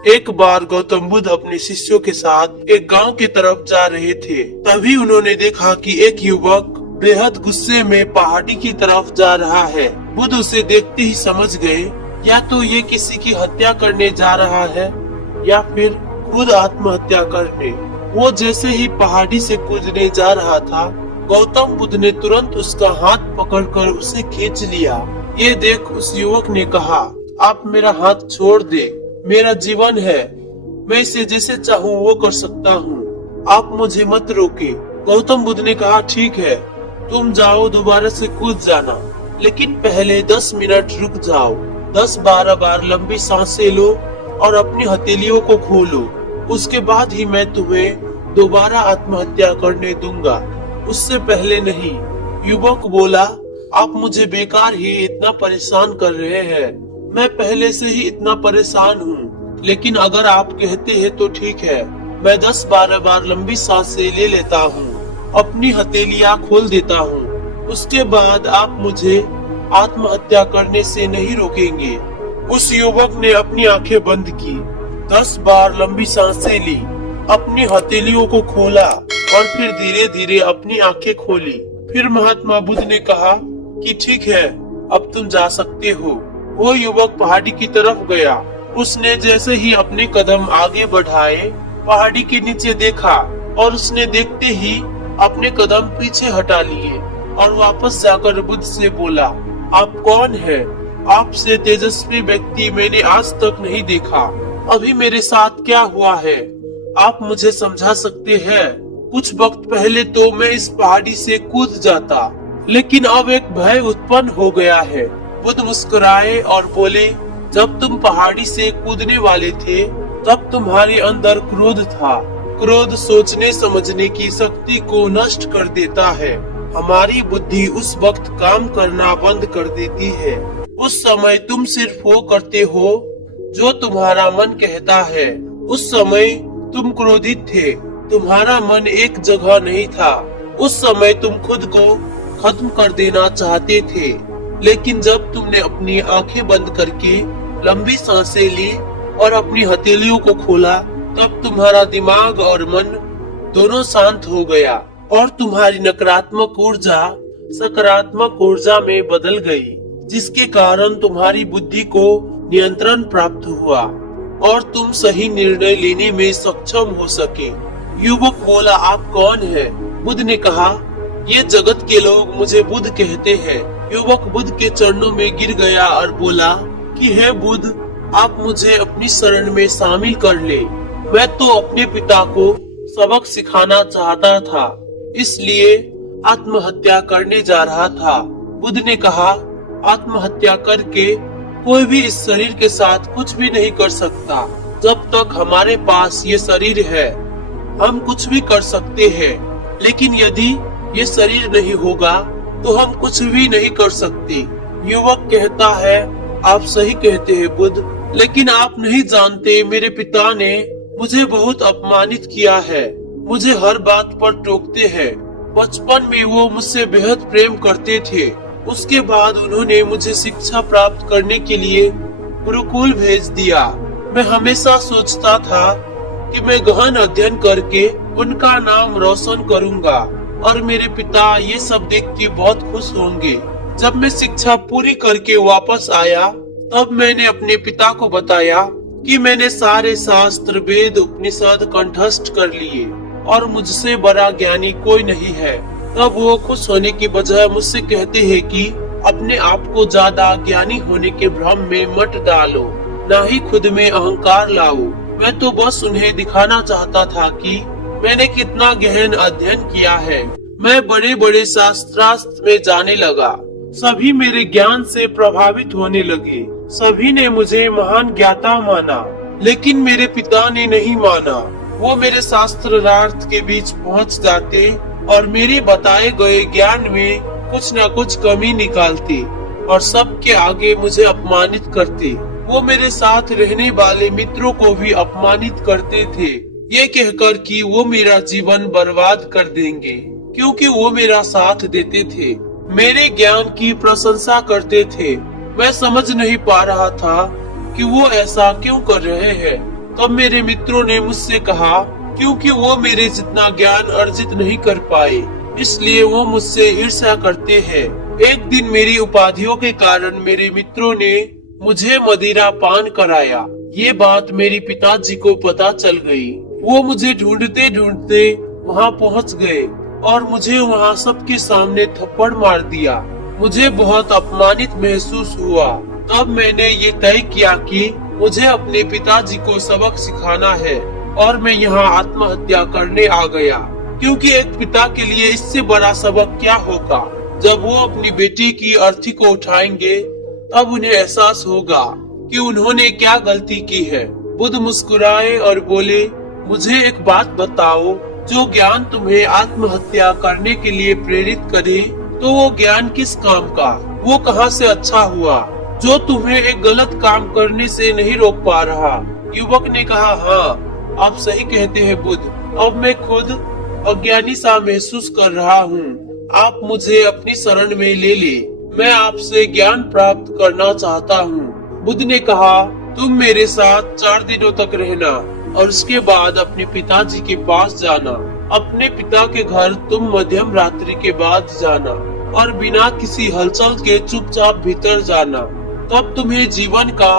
एक बार गौतम बुद्ध अपने शिष्यों के साथ एक गांव की तरफ जा रहे थे। तभी उन्होंने देखा कि एक युवक बेहद गुस्से में पहाड़ी की तरफ जा रहा है। बुद्ध उसे देखते ही समझ गए, या तो ये किसी की हत्या करने जा रहा है या फिर खुद आत्महत्या करने। वो जैसे ही पहाड़ी से कूदने जा रहा था, गौतम बुद्ध ने तुरंत उसका हाथ पकड़कर उसे खींच लिया। ये देख उस युवक ने कहा, आप मेरा हाथ छोड़ दे, मेरा जीवन है, मैं इसे जैसे चाहूँ वो कर सकता हूँ, आप मुझे मत रोके। गौतम बुद्ध ने कहा, ठीक है, तुम जाओ, दोबारा से कूद जाना, लेकिन पहले 10 मिनट रुक जाओ, 10-12 बार लंबी सांसें लो और अपनी हथेलियों को खोलो, उसके बाद ही मैं तुम्हें दोबारा आत्महत्या करने दूंगा, उससे पहले नहीं। युवक बोला, आप मुझे बेकार ही इतना परेशान कर रहे हैं, मैं पहले से ही इतना परेशान हूँ, लेकिन अगर आप कहते हैं तो ठीक है, मैं 10-12 बार लंबी सांसें ले लेता हूँ, अपनी हथेलियाँ खोल देता हूँ, उसके बाद आप मुझे आत्महत्या करने से नहीं रोकेंगे। उस युवक ने अपनी आंखें बंद की, 10 बार लंबी सांसें ली, अपनी हथेलियों को खोला और फिर धीरे धीरे अपनी आंखें खोली। फिर महात्मा बुद्ध ने कहा कि ठीक है, अब तुम जा सकते हो। वो युवक पहाड़ी की तरफ गया। उसने जैसे ही अपने कदम आगे बढ़ाए, पहाड़ी के नीचे देखा और उसने देखते ही अपने कदम पीछे हटा लिए और वापस जाकर बुद्ध से बोला, आप कौन हैं? आपसे तेजस्वी व्यक्ति मैंने आज तक नहीं देखा। अभी मेरे साथ क्या हुआ है, आप मुझे समझा सकते हैं? कुछ वक्त पहले तो मैं इस पहाड़ी से कूद जाता, लेकिन अब एक भय उत्पन्न हो गया है। बुद्ध मुस्कुराए और बोले, जब तुम पहाड़ी से कूदने वाले थे तब तुम्हारे अंदर क्रोध था। क्रोध सोचने समझने की शक्ति को नष्ट कर देता है। हमारी बुद्धि उस वक्त काम करना बंद कर देती है। उस समय तुम सिर्फ वो करते हो जो तुम्हारा मन कहता है। उस समय तुम क्रोधित थे, तुम्हारा मन एक जगह नहीं था। उस समय तुम खुद को खत्म कर देना चाहते थे, लेकिन जब तुमने अपनी आंखें बंद करके लंबी सांसें ली और अपनी हथेलियों को खोला, तब तुम्हारा दिमाग और मन दोनों शांत हो गया और तुम्हारी नकारात्मक ऊर्जा सकारात्मक ऊर्जा में बदल गई, जिसके कारण तुम्हारी बुद्धि को नियंत्रण प्राप्त हुआ और तुम सही निर्णय लेने में सक्षम हो सके। युवक बोला, आप कौन हैं? बुद्ध ने कहा, ये जगत के लोग मुझे बुद्ध कहते हैं। युवक बुद्ध के चरणों में गिर गया और बोला कि हे बुद्ध, आप मुझे अपनी शरण में शामिल कर ले। मैं तो अपने पिता को सबक सिखाना चाहता था, इसलिए आत्महत्या करने जा रहा था। बुद्ध ने कहा, आत्महत्या करके कोई भी इस शरीर के साथ कुछ भी नहीं कर सकता। जब तक हमारे पास ये शरीर है, हम कुछ भी कर सकते हैं, लेकिन यदि ये शरीर नहीं होगा तो हम कुछ भी नहीं कर सकते। युवक कहता है, आप सही कहते हैं बुद्ध, लेकिन आप नहीं जानते, मेरे पिता ने मुझे बहुत अपमानित किया है, मुझे हर बात पर टोकते हैं। बचपन में वो मुझसे बेहद प्रेम करते थे। उसके बाद उन्होंने मुझे शिक्षा प्राप्त करने के लिए गुरुकुल भेज दिया। मैं हमेशा सोचता था कि मैं गहन अध्ययन करके उनका नाम रोशन करूंगा और मेरे पिता ये सब देख के बहुत खुश होंगे। जब मैं शिक्षा पूरी करके वापस आया, तब मैंने अपने पिता को बताया कि मैंने सारे शास्त्र, वेद, उपनिषद कंठस्थ कर लिए और मुझसे बड़ा ज्ञानी कोई नहीं है। तब वो खुश होने की बजाय मुझसे कहते हैं कि अपने आप को ज्यादा ज्ञानी होने के भ्रम में मत डालो, न ही खुद में अहंकार लाओ। मैं तो बस उन्हें दिखाना चाहता था कि मैंने कितना गहन अध्ययन किया है। मैं बड़े बड़े शास्त्रार्थ में जाने लगा। सभी मेरे ज्ञान से प्रभावित होने लगे। सभी ने मुझे महान ज्ञाता माना, लेकिन मेरे पिता ने नहीं माना। वो मेरे शास्त्रार्थ के बीच पहुंच जाते और मेरे बताए गए ज्ञान में कुछ न कुछ कमी निकालते और सबके आगे मुझे अपमानित करते। वो मेरे साथ रहने वाले मित्रों को भी अपमानित करते थे, ये कहकर कि वो मेरा जीवन बर्बाद कर देंगे, क्योंकि वो मेरा साथ देते थे, मेरे ज्ञान की प्रशंसा करते थे। मैं समझ नहीं पा रहा था कि वो ऐसा क्यों कर रहे हैं। तब मेरे मित्रों ने मुझसे कहा, क्योंकि वो मेरे जितना ज्ञान अर्जित नहीं कर पाए, इसलिए वो मुझसे ईर्ष्या करते हैं। एक दिन मेरी उपाधियों के कारण मेरे मित्रों ने मुझे मदिरा पान कराया। ये बात मेरे पिताजी को पता चल गई। वो मुझे ढूंढते ढूंढते वहाँ पहुँच गए और मुझे वहाँ सबके सामने थप्पड़ मार दिया। मुझे बहुत अपमानित महसूस हुआ। तब मैंने ये तय किया कि मुझे अपने पिताजी को सबक सिखाना है और मैं यहाँ आत्महत्या करने आ गया, क्योंकि एक पिता के लिए इससे बड़ा सबक क्या होगा। जब वो अपनी बेटी की अर्थी को उठाएंगे तब उन्हें एहसास होगा कि उन्होंने क्या गलती की है। बुद्ध मुस्कुराए और बोले, मुझे एक बात बताओ, जो ज्ञान तुम्हें आत्महत्या करने के लिए प्रेरित करे तो वो ज्ञान किस काम का, वो कहाँ से अच्छा हुआ, जो तुम्हें एक गलत काम करने से नहीं रोक पा रहा। युवक ने कहा, हाँ आप सही कहते हैं बुद्ध, अब मैं खुद अज्ञानी सा महसूस कर रहा हूँ। आप मुझे अपनी शरण में ले ले, मैं आपसे ज्ञान प्राप्त करना चाहता हूँ। बुद्ध ने कहा, तुम मेरे साथ 4 दिनों तक रहना और उसके बाद अपने पिताजी के पास जाना। अपने पिता के घर तुम मध्यम रात्रि के बाद जाना और बिना किसी हलचल के चुपचाप भीतर जाना, तब तुम्हें जीवन का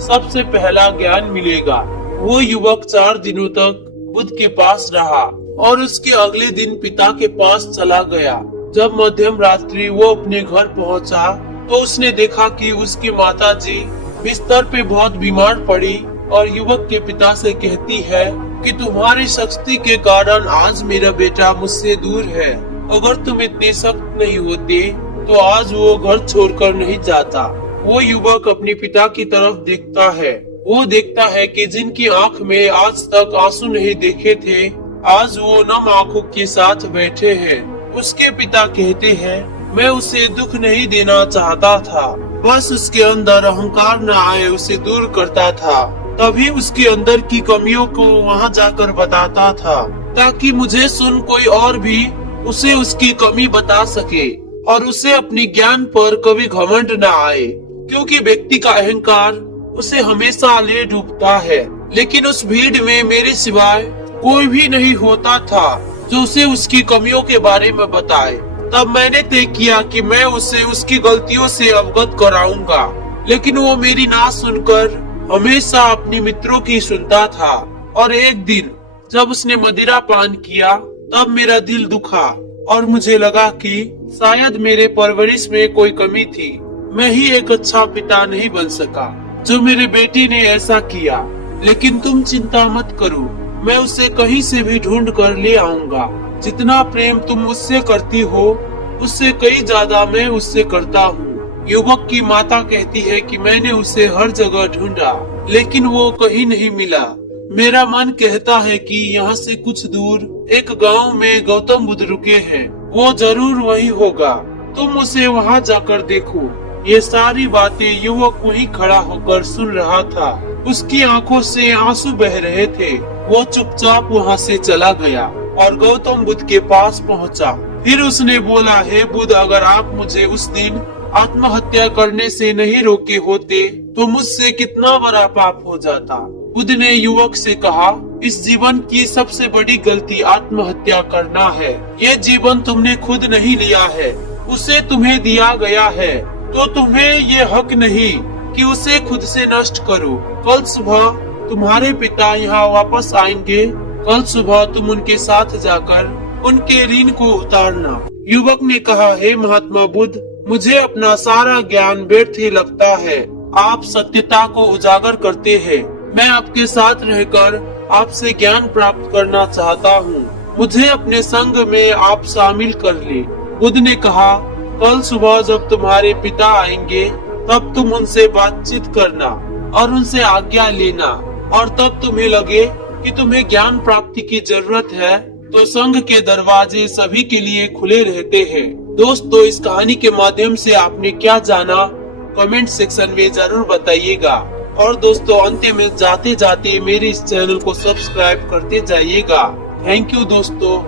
सबसे पहला ज्ञान मिलेगा। वो युवक 4 दिनों तक बुद्ध के पास रहा और उसके अगले दिन पिता के पास चला गया। जब मध्यम रात्रि वो अपने घर पहुंचा तो उसने देखा कि उसकी माताजी बिस्तर पे बहुत बीमार पड़ी और युवक के पिता से कहती है कि तुम्हारी शक्ति के कारण आज मेरा बेटा मुझसे दूर है। अगर तुम इतने सख्त नहीं होते तो आज वो घर छोड़कर नहीं जाता। वो युवक अपने पिता की तरफ देखता है। वो देखता है कि जिनकी आंख में आज तक आंसू नहीं देखे थे, आज वो नम आंखों के साथ बैठे हैं। उसके पिता कहते हैं, मैं उसे दुख नहीं देना चाहता था, बस उसके अंदर अहंकार न आए उसे दूर करता था। तभी उसके अंदर की कमियों को वहाँ जाकर बताता था, ताकि मुझे सुन कोई और भी उसे उसकी कमी बता सके और उसे अपने ज्ञान पर कभी घमंड न आए, क्योंकि व्यक्ति का अहंकार उसे हमेशा ले डूबता है। लेकिन उस भीड़ में मेरे सिवाय कोई भी नहीं होता था जो उसे उसकी कमियों के बारे में बताए। तब मैंने तय किया कि मैं उसे उसकी गलतियों से अवगत कराऊंगा, लेकिन वो मेरी ना सुनकर हमेशा अपने मित्रों की सुनता था। और एक दिन जब उसने मदिरा पान किया तब मेरा दिल दुखा और मुझे लगा कि शायद मेरे परवरिश में कोई कमी थी। मैं ही एक अच्छा पिता नहीं बन सका जो मेरे बेटी ने ऐसा किया। लेकिन तुम चिंता मत करो, मैं उसे कहीं से भी ढूंढ कर ले आऊंगा। जितना प्रेम तुम उससे करती हो उससे कई ज्यादा मैं उससे करता हूँ। युवक की माता कहती है कि मैंने उसे हर जगह ढूंढा लेकिन वो कहीं नहीं मिला। मेरा मन कहता है कि यहाँ से कुछ दूर एक गांव में गौतम बुद्ध रुके हैं, वो जरूर वही होगा। तुम उसे वहाँ जाकर देखो। ये सारी बातें युवक वहीं खड़ा होकर सुन रहा था। उसकी आंखों से आंसू बह रहे थे। वो चुपचाप वहाँ से चला गया और गौतम बुद्ध के पास पहुँचा। फिर उसने बोला, हे बुद्ध, अगर आप मुझे उस दिन आत्महत्या करने से नहीं रोके होते तो मुझसे कितना बड़ा पाप हो जाता। बुद्ध ने युवक से कहा, इस जीवन की सबसे बड़ी गलती आत्महत्या करना है। ये जीवन तुमने खुद नहीं लिया है, उसे तुम्हें दिया गया है, तो तुम्हें ये हक नहीं कि उसे खुद से नष्ट करो। कल सुबह तुम्हारे पिता यहाँ वापस आएंगे। कल सुबह तुम उनके साथ जाकर उनके ऋण को उतारना। युवक ने कहा, हे महात्मा बुद्ध, मुझे अपना सारा ज्ञान व्यर्थ ही लगता है। आप सत्यता को उजागर करते हैं। मैं आपके साथ रहकर आपसे ज्ञान प्राप्त करना चाहता हूँ। मुझे अपने संग में आप शामिल कर ले। बुद्ध ने कहा, कल सुबह जब तुम्हारे पिता आएंगे तब तुम उनसे बातचीत करना और उनसे आज्ञा लेना, और तब तुम्हें लगे कि तुम्हें ज्ञान प्राप्ति की जरूरत है तो संघ के दरवाजे सभी के लिए खुले रहते हैं। दोस्तों, इस कहानी के माध्यम से आपने क्या जाना कमेंट सेक्शन में जरूर बताइएगा। और दोस्तों, अंत में जाते जाते मेरे इस चैनल को सब्सक्राइब करते जाइएगा। थैंक यू दोस्तों।